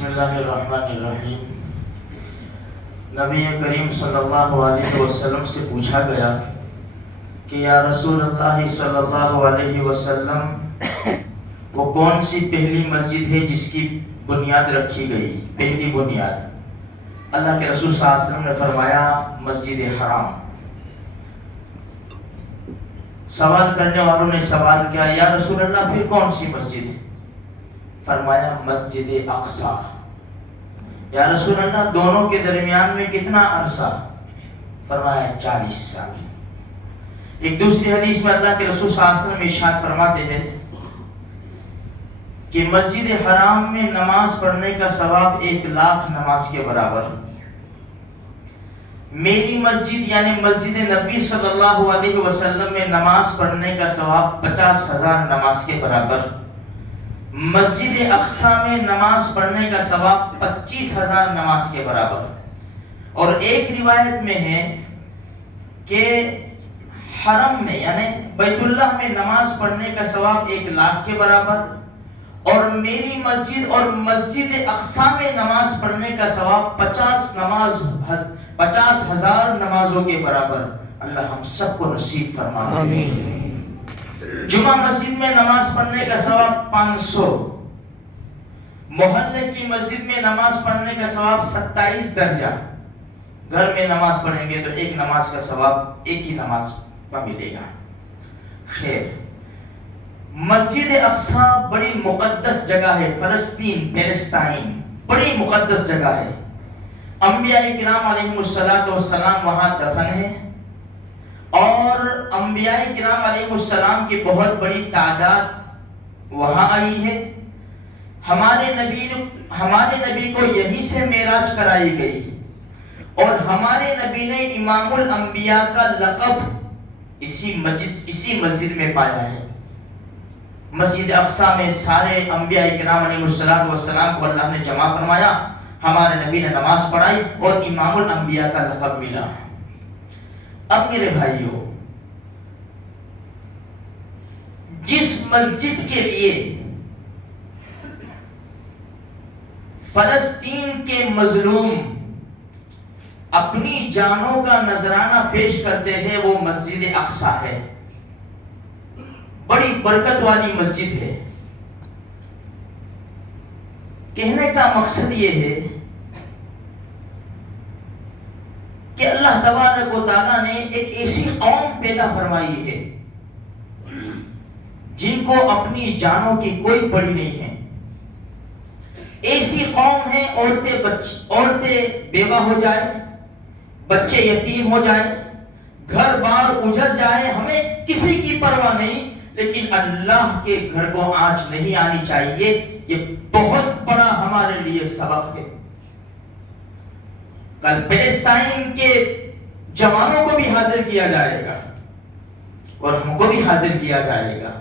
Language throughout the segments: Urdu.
بسم اللہ الرحمن الرحیم۔ نبی کریم صلی اللہ علیہ وسلم سے پوچھا گیا کہ یا رسول اللہ صلی اللہ علیہ وسلم، وہ کون سی پہلی مسجد ہے جس کی بنیاد رکھی گئی، پہلی بنیاد؟ اللہ کے رسول صلی اللہ علیہ وسلم نے فرمایا مسجد حرام۔ سوال کرنے والوں نے سوال کیا یا رسول اللہ پھر کون سی مسجد ہے؟ فرمایا مسجد اقصی۔ یا رسول اللہ دونوں کے درمیان میں کتنا عرصہ؟ فرمایا 40 سال۔ ایک دوسری حدیث میں اللہ کے رسول صلی اللہ علیہ وسلم ارشاد فرماتے ہیں کہ مسجد حرام میں نماز پڑھنے کا ثواب 1,00,000 نماز کے برابر، میری مسجد یعنی مسجد نبی صلی اللہ علیہ وسلم میں نماز پڑھنے کا ثواب 50,000 نماز کے برابر، مسجد اقصی میں نماز پڑھنے کا ثواب 25,000 نماز کے برابر۔ اور ایک روایت میں ہے کہ حرم میں یعنی بیت اللہ میں نماز پڑھنے کا ثواب 1,00,000 کے برابر، اور میری مسجد اور مسجد اقصی میں نماز پڑھنے کا ثواب 50,000 نمازوں کے برابر۔ اللہ ہم سب کو نصیب فرمائے، آمین۔ جمعہ مسجد میں نماز پڑھنے کا ثواب 500، محلے کی مسجد میں نماز پڑھنے کا ثواب 27 درجہ۔ گھر میں نماز پڑھیں گے تو ایک نماز کا ثواب ایک ہی نماز کا ملے گا۔ خیر، مسجد اقصی بڑی مقدس جگہ ہے، فلسطین، پیلسٹائن بڑی مقدس جگہ ہے۔ انبیاء کرام علیہ السلام وہاں دفن ہیں، اور انبیاء کرام علیہ السلام کی بہت بڑی تعداد وہاں آئی ہے۔ ہمارے نبی کو یہیں سے معراج کرائی گئی، اور ہمارے نبی نے امام الانبیاء کا لقب اسی مسجد میں پایا ہے۔ مسجد اقصی میں سارے انبیاء کرام علیہ السلام کو اللہ نے جمع فرمایا، ہمارے نبی نے نماز پڑھائی اور امام الانبیاء کا لقب ملا۔ اب میرے بھائیوں، جس مسجد کے لیے فلسطین کے مظلوم اپنی جانوں کا نذرانہ پیش کرتے ہیں وہ مسجد اقصی ہے، بڑی برکت والی مسجد ہے۔ کہنے کا مقصد یہ ہے کہ اللہ تبارک و تعالیٰ نے ایک ایسی قوم پیدا فرمائی ہے جن کو اپنی جانوں کی کوئی پڑی نہیں ہے۔ ایسی قوم ہے، عورتیں بیوہ ہو جائے، بچے یتیم ہو جائے، گھر بار اجڑ جائے، ہمیں کسی کی پرواہ نہیں، لیکن اللہ کے گھر کو آنچ نہیں آنی چاہیے۔ یہ بہت بڑا ہمارے لیے سبق ہے۔ کل پیلسٹائن کے جوانوں کو بھی حاضر کیا جائے گا اور ہم کو بھی حاضر کیا جائے گا۔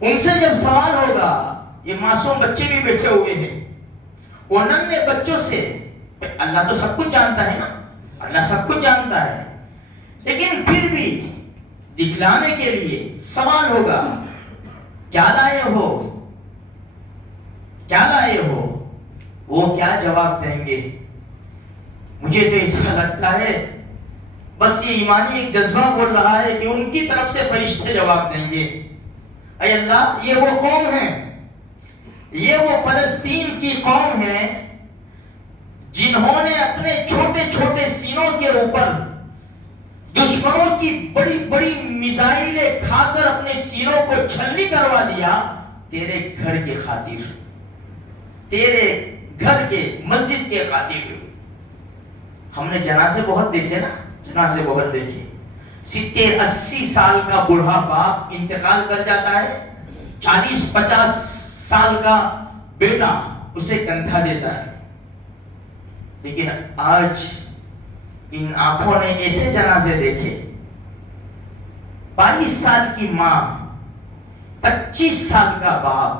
ان سے جب سوال ہوگا، یہ معصوم بچے بھی بیٹھے ہوئے ہیں، وہ ننھے بچوں سے، اللہ تو سب کچھ جانتا ہے نا، اللہ سب کچھ جانتا ہے، لیکن پھر بھی دکھلانے کے لیے سوال ہوگا، کیا لائے ہو، کیا لائے ہو؟ وہ کیا جواب دیں گے؟ مجھے تو ایسا لگتا ہے بس یہ ایمانی ایک جذبہ بول رہا ہے کہ ان کی طرف سے فرشتے جواب دیں گے، اے اللہ یہ وہ قوم ہے، یہ وہ فلسطین کی قوم ہے جنہوں نے اپنے چھوٹے چھوٹے سینوں کے اوپر دشمنوں کی بڑی بڑی میزائلیں کھا کر اپنے سینوں کو چھلنی کروا دیا تیرے گھر کے خاطر، تیرے گھر کے مسجد کے خاطر۔ ہم نے جنازے بہت دیکھے نا، جنازے بہت دیکھے۔ 70-80 سال کا بوڑھا باپ انتقال کر جاتا ہے، 40-50 سال کا بیٹا اسے کندھا دیتا ہے، لیکن آج ان آنکھوں نے ایسے جنازے دیکھے، 22 سال کی ماں، 25 سال کا باپ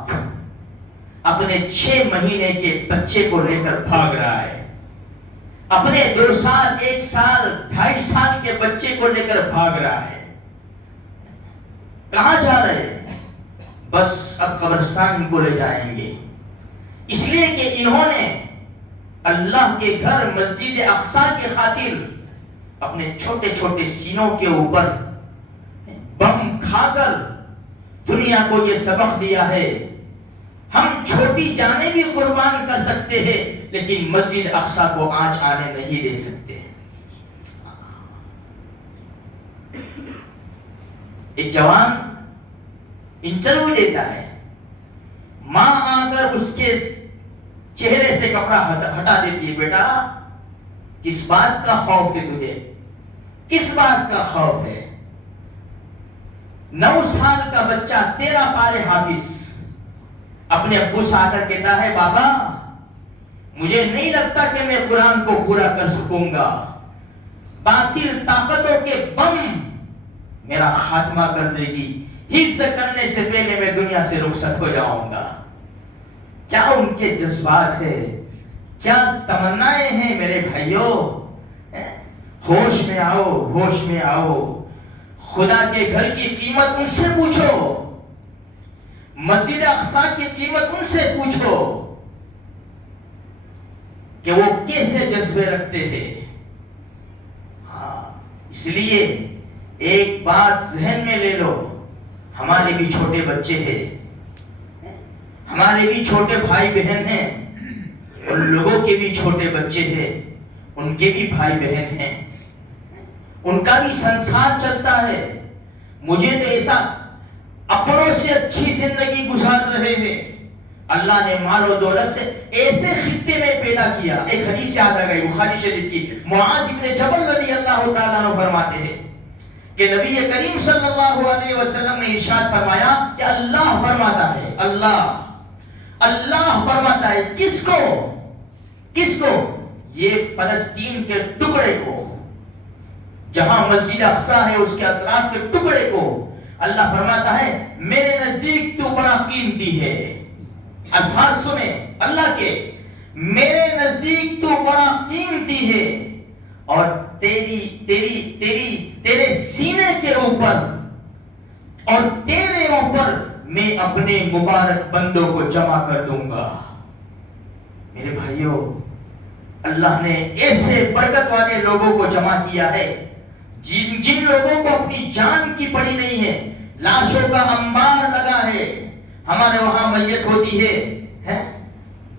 اپنے 6 مہینے کے بچے کو لے کر بھاگ رہا ہے، اپنے 2 سال 1 سال 2.5 سال کے بچے کو لے کر بھاگ رہا ہے۔ کہاں جا رہے ہیں؟ بس اب قبرستان ان کو لے جائیں گے، اس لیے کہ انہوں نے اللہ کے گھر مسجد اقصی کی خاطر اپنے چھوٹے چھوٹے سینوں کے اوپر بم کھا کر دنیا کو یہ سبق دیا ہے، ہم چھوٹی جانیں بھی قربان کر سکتے ہیں لیکن مسجد اقصی کو آنچ آنے نہیں دے سکتے۔ ایک جوان انٹرویو دیتا ہے، ماں آ کر اس کے چہرے سے کپڑا ہٹا دیتی ہے، بیٹا کس بات کا خوف ہے تجھے، کس بات کا خوف ہے؟ 9 سال کا بچہ 13 پارے حافظ اپنے ابو سے آ کر کہتا ہے، بابا مجھے نہیں لگتا کہ میں قرآن کو پورا کر سکوں گا، باطل طاقتوں کے بم میرا خاتمہ کر دے گی، حفظ کرنے سے پہلے میں دنیا سے رخصت ہو جاؤں گا۔ کیا ان کے جذبات ہے، کیا تمنائیں ہیں میرے بھائیوں، ہوش میں آؤ، ہوش میں آؤ۔ خدا کے گھر کی قیمت ان سے پوچھو، مسجد اقصی کی قیمت ان سے پوچھو کہ وہ کیسے جذبے رکھتے ہیں۔ ہاں، اس لیے ایک بات ذہن میں لے لو، ہمارے بھی چھوٹے بچے ہیں، ہمارے بھی چھوٹے بھائی بہن ہیں، ان لوگوں کے بھی چھوٹے بچے ہیں، ان کے بھی بھائی بہن ہیں، ان کا بھی سنسار چلتا ہے۔ مجھے تو ایسا اپنوں سے اچھی زندگی گزار رہے ہیں، اللہ نے مال و دولت سے ایسے خطے میں پیدا کیا۔ ایک حدیث یاد آ گئی بخاری شریف کی، معاذ بن جبل رضی اللہ تعالیٰ عنہ فرماتے ہیں کہ نبی کریم صلی اللہ علیہ وسلم نے ارشاد فرمایا کہ اللہ فرماتا ہے، اللہ فرماتا ہے، کس کو؟ یہ فلسطین کے ٹکڑے کو، جہاں مسجد اقصی ہے اس کے اطراف کے ٹکڑے کو اللہ فرماتا ہے میرے نزدیک تو بڑا قیمتی ہے۔ الفاظ سنیں اللہ کے، میرے نزدیک تو بڑا قیمتی ہے، اور تیرے سینے کے اوپر اور تیرے اوپر میں اپنے مبارک بندوں کو جمع کر دوں گا۔ میرے بھائیوں، اللہ نے ایسے برکت والے لوگوں کو جمع کیا ہے جن لوگوں کو اپنی جان کی پڑی نہیں ہے، لاشوں کا انبار لگا ہے۔ ہمارے وہاں میت ہوتی ہے،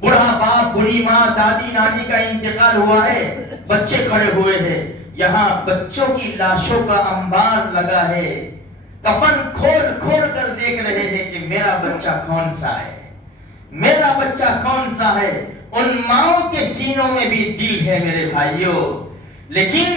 بڑھا باپ بڑھی ماں دادی نانی کا انتقال ہوا ہے، بچے کھڑے ہوئے ہیں، یہاں بچوں کی لاشوں کا انبار لگا ہے، کفن کھول کر دیکھ رہے ہیں کہ میرا بچہ کون سا ہے، میرا بچہ کون سا ہے۔ ان ماؤں کے سینوں میں بھی دل ہے میرے بھائیوں، لیکن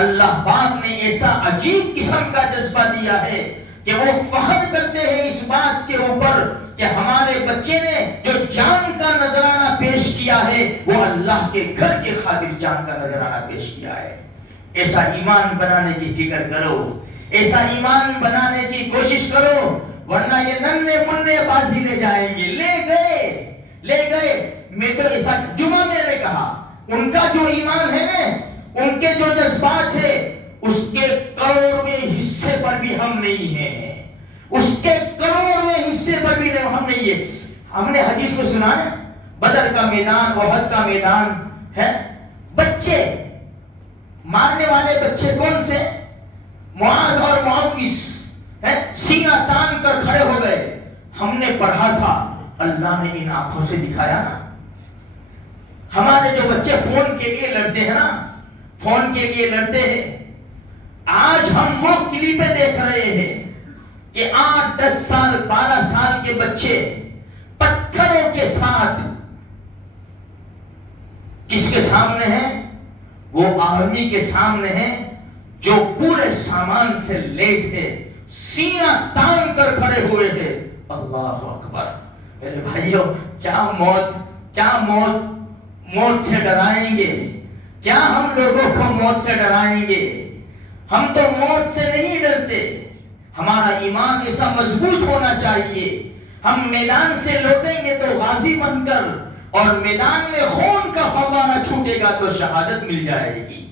اللہ پاک نے ایسا عجیب قسم کا جذبہ دیا ہے کہ وہ فخر کرتے ہیں اس بات کے اوپر کہ ہمارے بچے نے جو جان کا نذرانہ پیش کیا ہے وہ اللہ کے گھر کی خاطر جان کا نذرانہ پیش کیا ہے۔ ایسا ایمان بنانے کی فکر کرو، ایسا ایمان بنانے کی کوشش کرو، ورنہ یہ ننھے منھے بازی لے جائیں گے۔ لے گئے میں تو ایسا جمعہ میں نے کہا، ان کا جو ایمان ہے نا، ان کے جو جذبات ہے، اس کے کروڑویں حصے پر بھی ہم نہیں ہیں، اس کے کروڑویں حصے پر بھی ہم نہیں ہیں۔ ہم نے حدیث کو سنا ہے، بدر کا میدان، احد کا میدان ہے، بچے مارنے والے بچے کون سے؟ معاذ اور معوذ سینہ تان کر کھڑے ہو گئے۔ ہم نے پڑھا تھا، اللہ نے ان آنکھوں سے دکھایا نا۔ ہمارے جو بچے فون کے لیے لڑتے ہیں نا، فون کے لیے لڑتے ہیں، آج ہم وہ کلپیں دیکھ رہے ہیں کہ 8 10 سال 12 سال کے بچے پتھروں کے ساتھ کس کے سامنے ہیں؟ وہ آرمی کے سامنے ہیں جو پورے سامان سے لیس ہے، سینہ تان کر کھڑے ہوئے ہیں۔ اللہ اکبر۔ میرے بھائیوں، کیا موت سے ڈرائیں گے؟ کیا ہم لوگوں کو موت سے ڈرائیں گے؟ ہم تو موت سے نہیں ڈرتے، ہمارا ایمان ایسا مضبوط ہونا چاہیے۔ ہم میدان سے لوٹیں گے تو غازی بن کر، اور میدان میں خون کا فوارہ چھوٹے گا تو شہادت مل جائے گی۔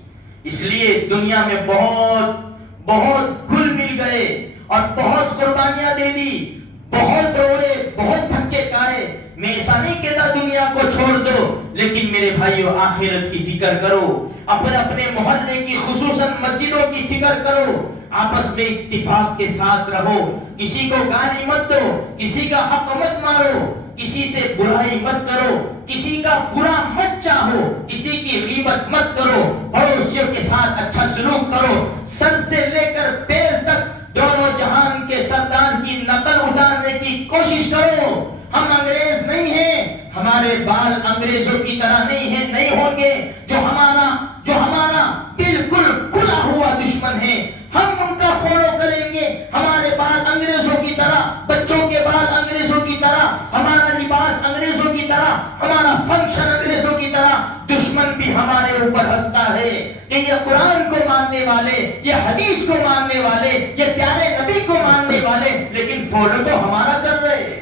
اس لیے دنیا میں بہت گھل مل گئے اور بہت قربانیاں دے دی، بہت روئے، بہت دھکے کھائے۔ میں ایسا نہیں کہتا دنیا کو چھوڑ دو، لیکن میرے بھائیو آخرت کی فکر کرو، اپنے محلے کی خصوصاً مسجدوں کی فکر کرو، آپس میں اتفاق کے ساتھ رہو، کسی کو گالی مت دو، کسی کا حق مت مارو، کسی سے برائی مت کرو، کسی کا برا مت چاہو، کسی کی غیبت مت کرو، پڑوسیوں کے ساتھ اچھا سلوک کرو، سر سے لے کر پیر تک دونوں جہان کے سردار کی نقل اتارنے کی کوشش کرو۔ ہم انگریز نہیں ہیں، ہمارے بال انگریزوں کی طرح نہیں ہوں گے جو ہمارا بالکل کھلا ہوا دشمن ہے، ہم ان کا فالو کریں گے، ہمارے بال انگریزوں کی طرح، بچوں کے بال انگریزوں کی طرح، ہمارا لباس انگریزوں کی طرح، ہمارا فنکشن انگریزوں کی طرح۔ دشمن بھی ہمارے اوپر ہنستا ہے کہ یہ قرآن کو ماننے والے، یہ حدیث کو ماننے والے، یہ پیارے نبی کو ماننے والے، لیکن فالو تو ہمارا کر رہے،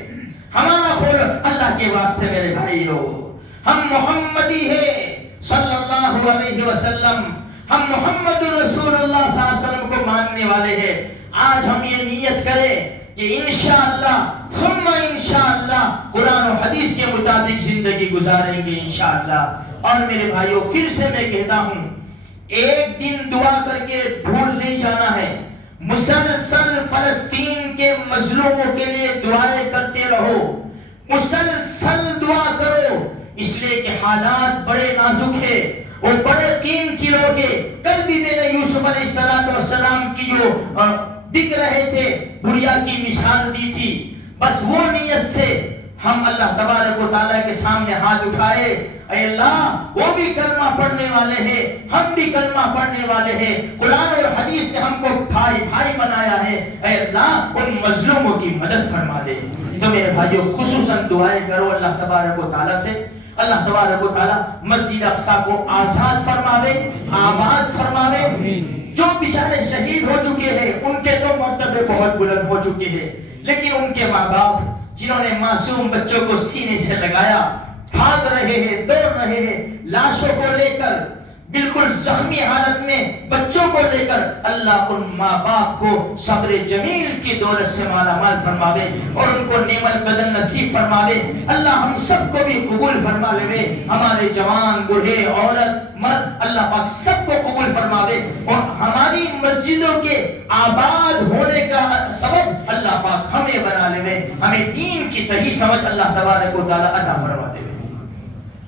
ہمارا فالو۔ اللہ کے واسطے میرے بھائیو، ہم محمدی ہیں صلی اللہ علیہ وسلم، ہم محمد رسول اللہ صلی اللہ علیہ وسلم کو ماننے والے ہیں۔ آج ہم یہ نیت کریں کہ انشاءاللہ ثم انشاءاللہ قرآن و حدیث کے مطابق زندگی گزاریں گے انشاءاللہ۔ اور میرے بھائیو پھر سے میں کہتا ہوں، ایک دن دعا کر کے بھول نہیں جانا ہے، مسلسل فلسطین کے مظلوموں کے لیے دعائیں کرتے رہو، مسلسل دعا کرو، اس لیے کہ حالات بڑے نازک ہیں اور بڑے قیمتی لوگ ہیں۔ کل بھی میں نے یوسف علیہ السلام کی جو بک رہے تھے بڑھیا کی مثال دی تھی، بس وہ نیت سے ہم اللہ تبارک و تعالیٰ کے سامنے ہاتھ اٹھائے، اے اللہ وہ بھی کلمہ پڑھنے والے ہیں، ہم بھی کلمہ پڑھنے والے ہیں، قرآن اور حدیث نے ہم کو بھائی بنایا ہے، اے اللہ ان مظلوموں کی مدد فرما دے۔ تو میرے بھائیو خصوصاً دعائیں کرو اللہ تبارک و تعالیٰ سے، اللہ تبارک و تعالیٰ مسجد اقصیٰ کو آزاد فرماوے، آباد فرماوے۔ جو بیچارے شہید ہو چکے ہیں ان کے تو مرتبے بہت بلند ہو چکے ہیں، لیکن ان کے ماں باپ جنہوں نے معصوم بچوں کو سینے سے لگایا، بھاگ رہے ہیں، دوڑ رہے ہیں، لاشوں کو لے کر بالکل زخمی حالت میں بچوں کو لے کر، اللہ ان ماں باپ کو صبر جمیل کی دولت سے مالا مال فرماوے اور ان کو نعم البدن نصیب فرماوے۔ اللہ ہم سب کو بھی قبول فرما لے، ہمارے جوان بوڑھے عورت مرد اللہ پاک سب کو قبول فرماوے اور ہماری مسجدوں کے آباد ہونے کا سبب اللہ پاک ہمیں بنا لے، ہمیں دین کی صحیح سمجھ اللہ تبارک و تعالی عطا فرما دے۔